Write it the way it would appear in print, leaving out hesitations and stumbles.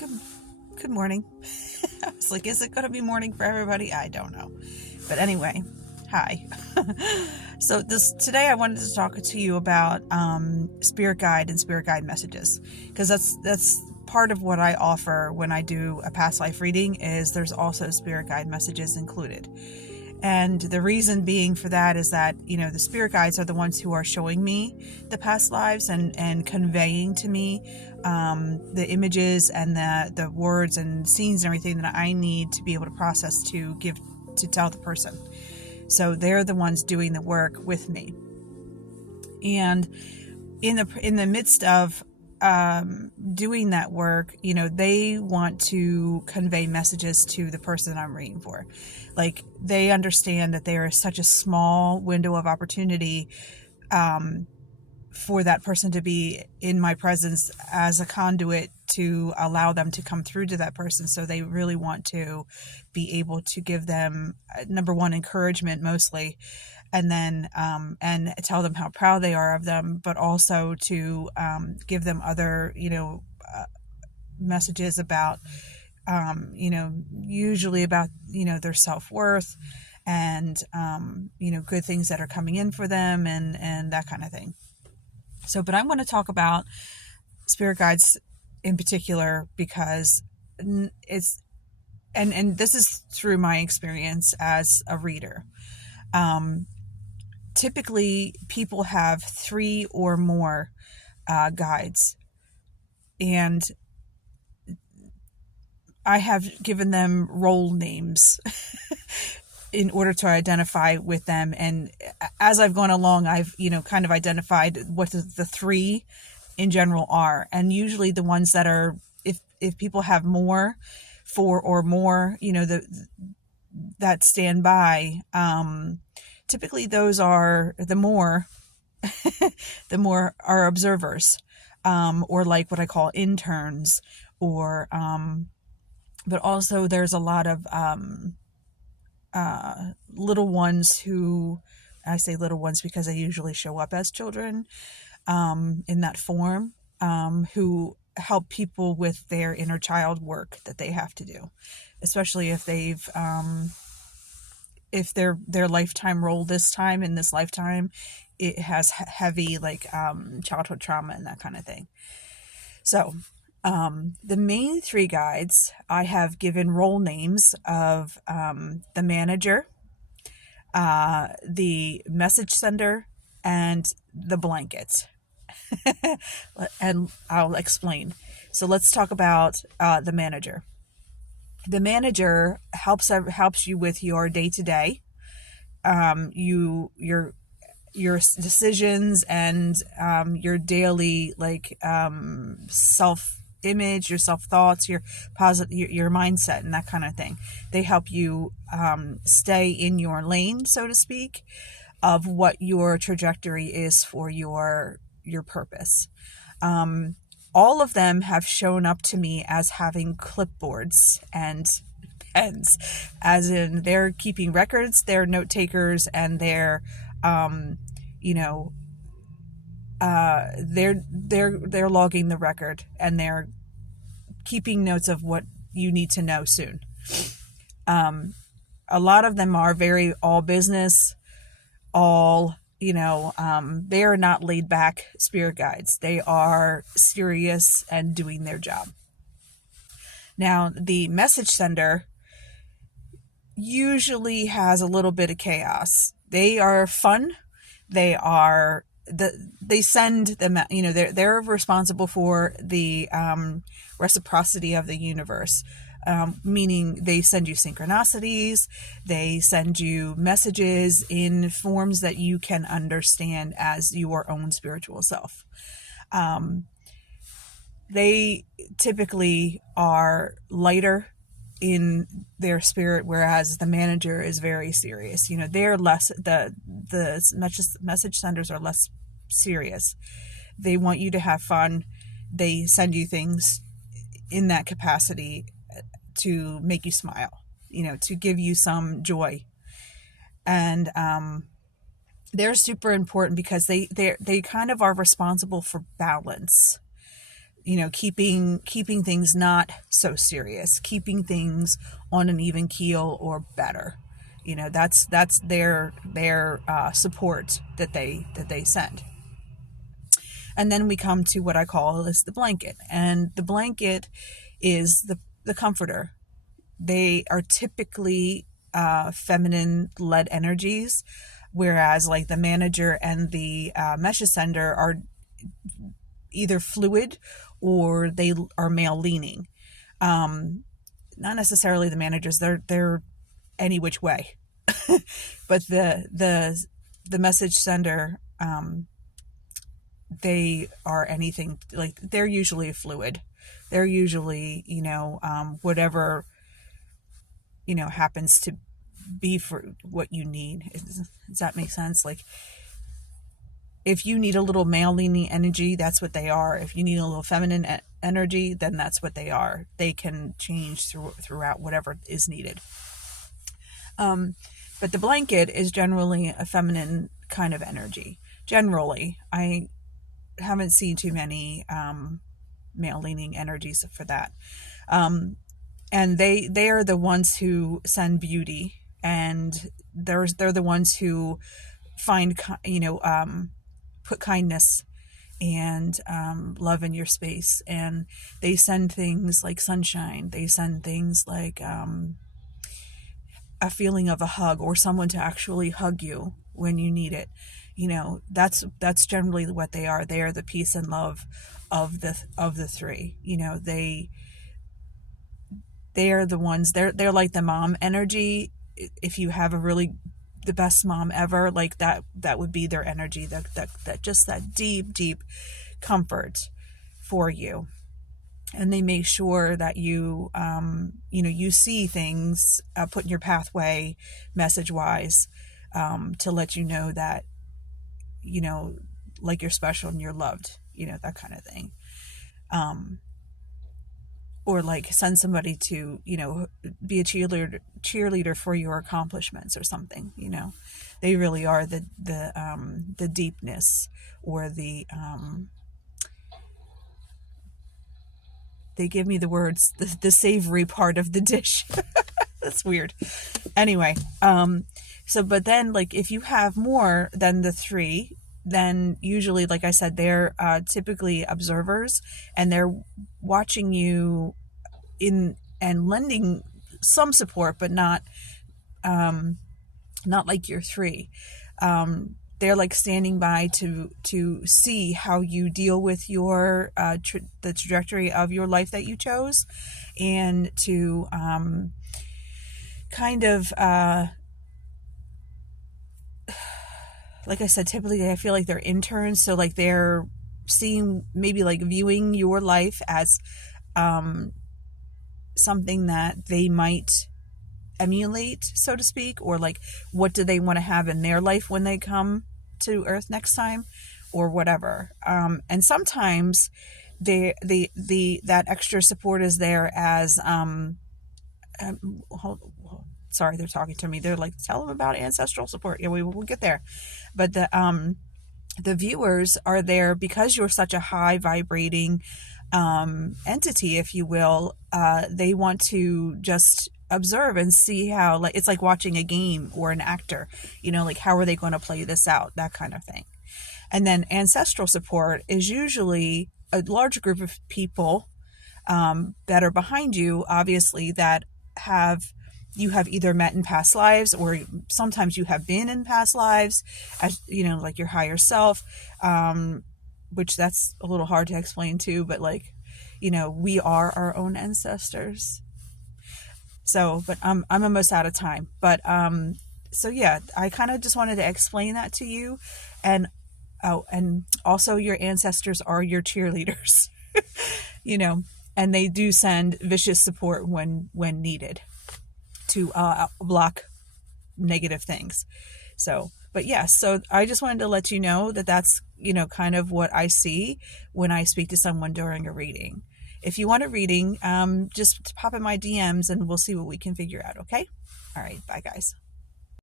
Good, good morning. I was like, is it going to be morning for everybody? I don't know. But anyway, hi. So today I wanted to talk to you about spirit guide and spirit guide messages, because that's part of what I offer when I do a past life reading. Is there's also spirit guide messages included. And the reason being for that is that, the spirit guides are the ones who are showing me the past lives and conveying to me the images and the words and scenes and everything that I need to be able to process to tell the person. So they're the ones doing the work with me. And in the midst of doing that work, they want to convey messages to the person that I'm reading for. Like, they understand that there is such a small window of opportunity for that person to be in my presence as a conduit to allow them to come through to that person. So they really want to be able to give them, number one, encouragement mostly, and then and tell them how proud they are of them, but also to give them other messages about usually about their self-worth and good things that are coming in for them and that kind of thing. So, but I want to talk about spirit guides in particular because it's and this is through my experience as a reader. Typically, people have 3 or more guides, and I have given them role names in order to identify with them. And as I've gone along, I've kind of identified what the 3 in general are. And usually the ones that are, if people have 4 or more, that stand by, typically those are the more are observers, or like what I call interns, or but also there's a lot of little ones who, I say little ones because they usually show up as children in that form, who help people with their inner child work that they have to do, especially if they've if their lifetime role this time in this lifetime, it has heavy childhood trauma and that kind of thing. So the main 3 guides I have given role names of the manager, the message sender, and the blanket. And I'll explain. So let's talk about the manager. The manager helps you with your day-to-day, your decisions and your daily self-image, your self-thoughts, your your mindset, and that kind of thing. They help you stay in your lane, so to speak, of what your trajectory is for your purpose. All of them have shown up to me as having clipboards and pens, as in they're keeping records, they're note takers, and they're they're logging the record, and they're keeping notes of what you need to know soon. A lot of them are very all business, all they are not laid back spirit guides. They are serious and doing their job. Now, the message sender usually has a little bit of chaos. They are fun. They send them, they're responsible for the reciprocity of the universe. Meaning they send you synchronicities, they send you messages in forms that you can understand as your own spiritual self. They typically are lighter in their spirit, whereas the manager is very serious. They're less, the message senders are less serious. They want you to have fun. They send you things in that capacity to make you smile, to give you some joy. And they're super important because they kind of are responsible for balance. keeping things not so serious, keeping things on an even keel or better. That's their support that they send. And then we come to what I call is the blanket, and the blanket is the comforter. They are typically feminine led energies, whereas like the manager and the mesh ascender are either fluid or they are male leaning. Not necessarily the managers; they're any which way, but the message sender, they are anything, like they're usually fluid. They're usually whatever happens to be for what you need. Does that make sense? Like, if you need a little male leaning energy, that's what they are. If you need a little feminine energy, then that's what they are. They can change throughout whatever is needed. But the blanket is generally a feminine kind of energy. Generally, I haven't seen too many male leaning energies for that. And they are the ones who send beauty, and they're the ones who find put kindness and love in your space, and they send things like sunshine. They send things like a feeling of a hug, or someone to actually hug you when you need it. That's generally what they are. They are the peace and love of the three. They are the ones. They're like the mom energy. If you have the best mom ever, like that would be their energy. That just that deep comfort for you. And they make sure that you you see things put in your pathway, message wise, to let you know that like you're special and you're loved. That kind of thing. Or like send somebody to be a cheerleader for your accomplishments or something. They really are the deepness, or they give me the words, the savory part of the dish. That's weird. Anyway, but then, like, if you have more than the three, then usually, like I said, they're typically observers, and they're watching you and lending some support, but not like your three. They're like standing by to see how you deal with your the trajectory of your life that you chose, and to kind of like I said, typically I feel like they're interns, so like they're seeing, maybe like viewing your life as something that they might emulate, so to speak, or like what do they want to have in their life when they come to Earth next time, or whatever. And sometimes that extra support is there as sorry, they're talking to me. They're like, tell them about ancestral support. Yeah, we'll get there. But the viewers are there because you're such a high vibrating entity, if you will. They want to just observe and see how, like, it's like watching a game or an actor, like how are they going to play this out, that kind of thing. And then ancestral support is usually a large group of people that are behind you, obviously, that you have either met in past lives, or sometimes you have been in past lives, as like your higher self, which that's a little hard to explain too, but like, we are our own ancestors. So, but I'm almost out of time. But so yeah, I kind of just wanted to explain that to you, and and also your ancestors are your cheerleaders, and they do send vicious support when needed to block negative things. So, but yeah, so I just wanted to let you know that that's kind of what I see when I speak to someone during a reading. If you want a reading, just pop in my DMs and we'll see what we can figure out, okay? All right, bye guys.